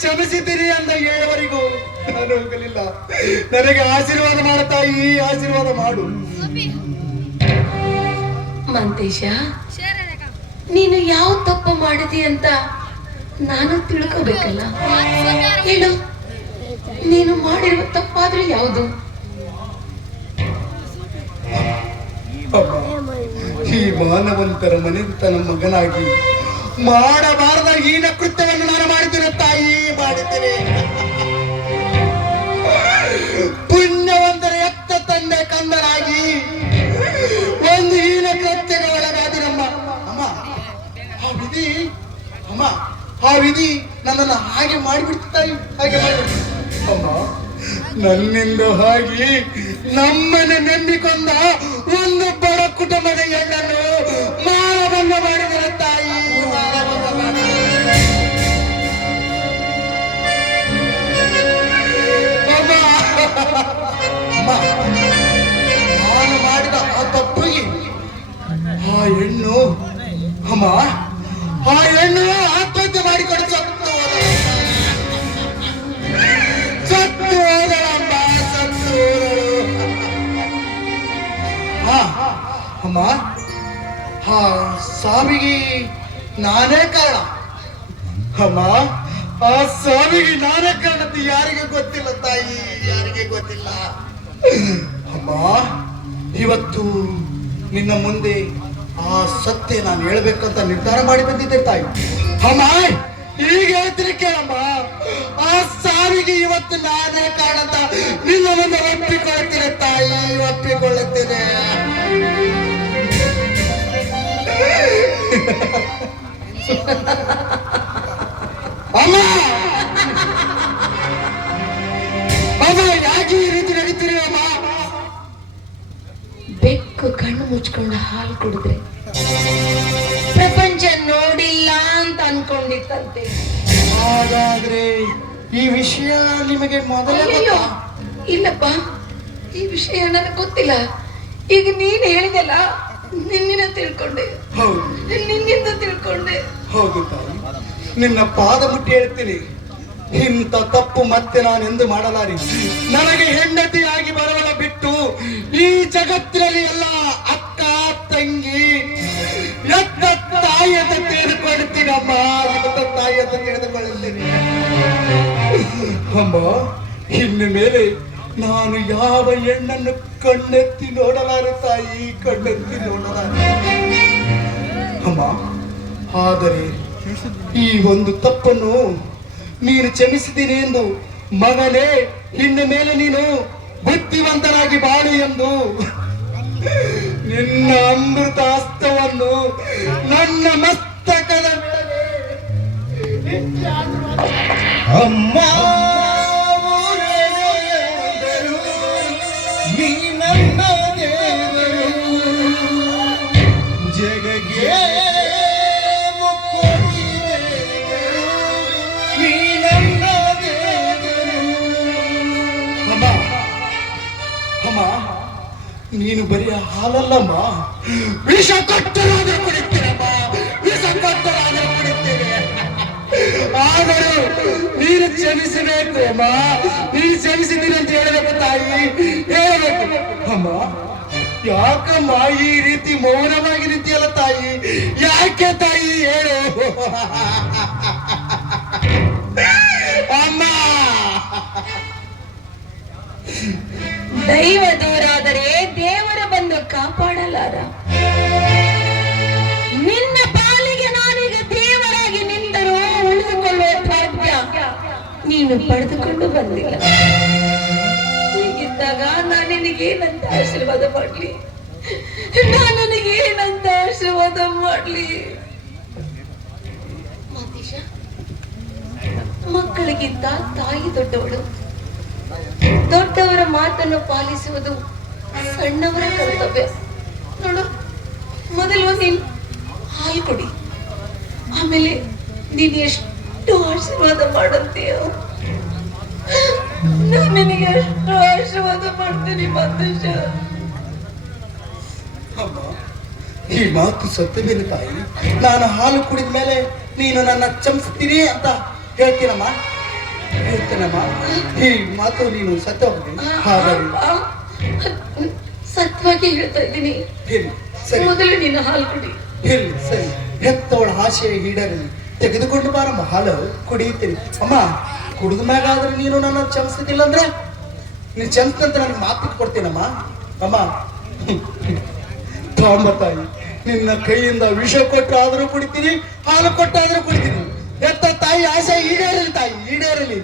ಕ್ಷಮಿಸಿದ್ದೀರಿ ಅಂತ ಹೇಳುವವರೆಗೂ ನಾನು ಹೋಗಲಿಲ್ಲ. ನನಗೆ ಆಶೀರ್ವಾದ ಮಾಡ ತಾಯಿ, ಆಶೀರ್ವಾದ ಮಾಡು. ಮಂತೇಶ, ನೀನು ಯಾವ ತಪ್ಪು ಮಾಡಿದಿ ಅಂತ ನಾನು ತಿಳ್ಕೋಬೇಕಲ್ಲ. ಹೇಳು, ನೀನು ಮಾಡಿರುವ ತಪ್ಪಾದ್ರೆ ಯಾವುದು? ಈ ಮಾನವಂತರ ಮನೆತನ ಮಗನಾಗಿ ಮಾಡಬಾರದ ಹೀನ ಕೃತ್ಯವನ್ನು ನಾನು ಮಾಡಿದ್ದೇನೆ ತಾಯಿ, ಮಾಡಿದ್ದೇನೆ. ಪುಣ್ಯವಂತರ ಎತ್ತ ತಂದೆ ಕಂದನಾಗಿ ಒಂದು ಹೀನ ಕೃತ್ಯಕ್ಕೆ ಒಳಗಾದಿರಮ್ಮ. ಅಮ್ಮ, ಆ ವಿಧಿ ನನ್ನನ್ನು ಹಾಗೆ ಮಾಡಿಬಿಡ್ತು ತಾಯಿ, ಹಾಗೆ ಮಾಡಿಬಿಡ್ತು. ಅಮ್ಮ, ನನ್ನಿಂದ ಹಾಗೆ ನಮ್ಮನ್ನು ನಂಬಿಕೊಂಡ ಒಂದು ಬಡ ಕುಟುಂಬದ ಹೆಣ್ಣನ್ನು ಮಾನಭಂಗ ಮಾಡಿದರ ತಾಯಿ, ಮಾನಭಂಗ ಮಾಡಿದ. ನಾನು ಮಾಡಿದ ಆ ತಪ್ಪಿಗೆ ಆ ಹೆಣ್ಣು ಆತ್ಮಹತ್ಯೆ ಮಾಡಿಕೊಂಡು ಸತ್ತು ಹೋದಳಮ್ಮ, ಸತ್ತು ಅಮ್ಮ. ಆ ಸಾವಿಗೆ ನಾನೇ ಕಾರಣ ಅಮ್ಮ, ಆ ಸಾವಿಗೆ ನಾನೇ ಕಾರಣ ಅಂತ ಯಾರಿಗೆ ಗೊತ್ತಿಲ್ಲ ತಾಯಿ, ಯಾರಿಗೆ ಗೊತ್ತಿಲ್ಲ ಅಮ್ಮ. ಇವತ್ತು ನಿನ್ನ ಮುಂದೆ ಆ ಸತ್ಯ ನಾನು ಹೇಳ್ಬೇಕಂತ ನಿರ್ಧಾರ ಮಾಡಿ ಬಂದಿದ್ದೆ ತಾಯಿ. ಅಮ್ಮ, ಈಗ ಹೇಳ್ತೀನಿ ಕೇಳಮ್ಮ, ಆ ಸಾವಿಗೆ ಇವತ್ತು ನಾನೇ ಕಾರಣ ಅಂತ ನಿನ್ನ ಮುಂದೆ ಒಪ್ಪಿಕೊಳ್ತೇನೆ ತಾಯಿ, ಒಪ್ಪಿಕೊಳ್ಳುತ್ತೇನೆ. ಅಮ್ಮ, ಯಾಕೆ ಈ ರೀತಿ ನಡೀತೀರಿ ಅಮ್ಮ? ಬೆಕ್ಕು ಕಣ್ಣು ಮುಚ್ಕೊಂಡು ಹಾಲು ಕುಡಿದ್ರೆ ಪ್ರಪಂಚ ನೋಡಿಲ್ಲ ಅಂತ ಅನ್ಕೊಂಡಿತ್ತಂತೆ. ಹಾಗಾದ್ರೆ ಈ ವಿಷಯ ನಿಮಗೆ ಮೊದಲೇ ಗೊತ್ತಾ? ಇಲ್ಲಪ್ಪ, ಈ ವಿಷಯ ನನಗೆ ಗೊತ್ತಿಲ್ಲ. ಈಗ ನೀನ್ ಹೇಳಿದೆಲ್ಲ ನಿನ್ನಿಂದ ತಿಳ್ಕೊಂಡೆ. ಹೌದು ತಾಯಿ, ನಿನ್ನ ಪಾದ ಮುಟ್ಟಿ ಹೇಳ್ತೀನಿ, ಇಂಥ ತಪ್ಪು ಮತ್ತೆ ನಾನೆಂದು ಮಾಡಲಾರಿ. ನನಗೆ ಹೆಂಡತಿಯಾಗಿ ಬರವಳ ಬಿಟ್ಟು ಈ ಜಗತ್ತಿನಲ್ಲಿ ಎಲ್ಲ ಅಕ್ಕ ತಂಗಿ ಎತ್ತ ತಾಯಿ ಅಂತ ತಿಳಿದುಕೊಳ್ಳುತ್ತೀನಮ್ಮ, ತಾಯಿ ಅಂತ ತಿಳಿದುಕೊಳ್ಳುತ್ತೀನಿ ಅಮ್ಮ. ಇನ್ನು ಮೇಲೆ ನಾನು ಯಾವ ಹೆಣ್ಣನ್ನು ಕಣ್ಣೆತ್ತಿ ನೋಡಲಾರೆ ತಾಯಿ, ಕಣ್ಣೆತ್ತಿ ನೋಡಲಾರೆ ಅಮ್ಮ. ಆದರೆ ಈ ಒಂದು ತಪ್ಪನ್ನು ನೀನು ಕ್ಷಮಿಸಿದ್ದೀನಿ ಎಂದು ಮಗನೇ, ಇನ್ನು ಮೇಲೆ ನೀನು ಬುದ್ಧಿವಂತನಾಗಿ ಬಾಳು ಎಂದು ನಿನ್ನ ಅಮೃತ ಹಸ್ತವನ್ನು ನನ್ನ ಮಸ್ತಕದ ಅಮ್ಮ ಜಗಗೆ ಅಮ್ಮ, ನೀನು ಬರೀ ಹಾಲಲ್ಲಮ್ಮ, ವಿಷ ಕೊಟ್ಟರಾದರೂ ಕುಡಿತೀರಮ್ಮ, ವಿಷ ಕೊಟ್ಟರಾದರೂ ಕುಡಿತೀರಿ. ಆದರೂ ನೀನು ಕ್ಷಮಿಸಬೇಕು ಅಮ್ಮ, ನೀನು ಕ್ಷಮಿಸಿದ್ದೀರಿ ಅಂತ ಹೇಳಬೇಕು ತಾಯಿ, ಹೇಳಬೇಕು ಅಮ್ಮ. ಯಾಕಮ್ಮ ಈ ರೀತಿ ಮೌನವಾಗಿ ರೀತಿಯಲ್ಲ ತಾಯಿ, ಯಾಕೆ ತಾಯಿ ಹೇಳು ಅಮ್ಮ. ದೈವ ದೂರಾದರೆ ದೇವರ ಬಂದು ಕಾಪಾಡಲಾರ. ನಿನ್ನ ಪಾಲಿಗೆ ನಾನೀಗ ದೇವರಾಗಿ ನಿಂತರೂ ಉಳಿದುಕೊಳ್ಳುವ ಭಾಗ್ಯ ನೀನು ಪಡೆದುಕೊಂಡು ಬಂದಿಲ್ಲ. ಹೀಗಿದ್ದಾಗ ನಾನು ನಿನಗೇನಂತ ಆಶೀರ್ವಾದ ಮಾಡ್ಲಿ? ನಾನು ನಿನಗೇನಂತ ಆಶೀರ್ವಾದ ಮಾಡ್ಲಿ? ಮಕ್ಕಳಿಗಿಂತ ತಾಯಿ ದೊಡ್ಡವಳು. ದೊಡ್ಡವರ ಮಾತನ್ನು ಪಾಲಿಸುವುದು ಸಣ್ಣವರ ಕರ್ತವ್ಯ. ನೋಡು, ಮೊದಲು ನೀನು ಹಾಲು ಕೊಡಿ, ಆಮೇಲೆ ನೀನು ಎಷ್ಟು ಆಶೀರ್ವಾದ ಮಾಡುತ್ತೀಯೋ ನಾನು ನಿನಗೆ ಅಷ್ಟು ಆಶೀರ್ವಾದ ಮಾಡ್ತೀನಿ ಮಂತೇಶ. ಈ ಮಾತು ಸತ್ಯವೇನು ತಾಯಿ? ನಾನು ಹಾಲು ಕುಡಿದ ಮೇಲೆ ನೀನು ನನ್ನ ಕ್ಷಮಿಸ್ತೀನಿ ಅಂತ ಹೇಳ್ತೀನಮ್ಮ. ಹೇಳ್ತೇನಮ್ಮ, ಈ ಮಾತು ನೀನು ಸತ್ಯವಾಗಿ ಹಾಗಾಗಿ ಸತ್ಯವಾಗಿ ಹೇಳ್ತಾ ಇದ್ದೀನಿ. ಹೇಳಿ ಸರಿ, ಮೊದಲು ನಿನ್ನ ಹಾಲು ಕುಡಿ. ಹೇಳಿ ಸರಿ. ಹೆತ್ತವಳ ಆಶಯ ಈಡೇರಲಿ, ತೆಗೆದುಕೊಂಡು ಬಾರಮ್ಮ ಹಾಲು ಕುಡಿಯುತ್ತೀನಿ. ಅಮ್ಮ, ಕುಡಿದ ಮ್ಯಾಗಾದ್ರೆ ನೀನು ನನ್ನ ಕ್ಷಮಿಸ್ತಿಲ್ಲ ಅಂದ್ರೆ ನೀನು ಕ್ಷಮಿಸ್ತಂತ ನನಗೆ ಮಾತು ಕೊಡ್ತೀನಮ್ಮ. ಅಮ್ಮ ತಾಂಬ ತಾಯಿ, ನಿನ್ನ ಕೈಯಿಂದ ವಿಷ ಕೊಟ್ಟು ಆದರೂ ಕುಡಿತೀನಿ, ಹಾಲು ಕೊಟ್ಟಾದ್ರೂ ಕುಡಿತೀನಿ. ಹೆತ್ತ ತಾಯಿ ಆಸೆ ಈಡೇರಲಿ ತಾಯಿ, ಈಡೇರಲಿ.